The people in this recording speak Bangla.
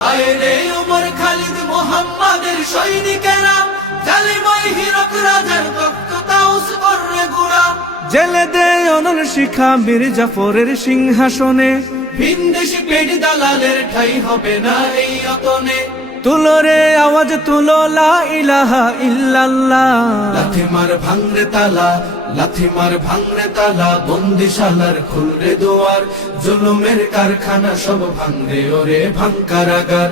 আরে ওমর খালিদ মোহাম্মদের সৈনিকেরা জালিমাই হীরক রাজার তখ্ত তাউস করে গোড়া। জেলে দে অনল শিখা মীর জাফরের সিংহাসনে, ভিনদেশি পেট দালালের ঠাই হবে না এই অতনে। তুলো রে আওয়াজ তুলো লা ইলাহা ইল্লাল্লাহ। লাথি মার ভাঙরে তালা, লাথি মার ভাঙরে তালা, বন্দিশালার খুলরে দুয়ার, জুলুমের কারখানা সব ভাঙরে ওরে ভাঙ কারাগার।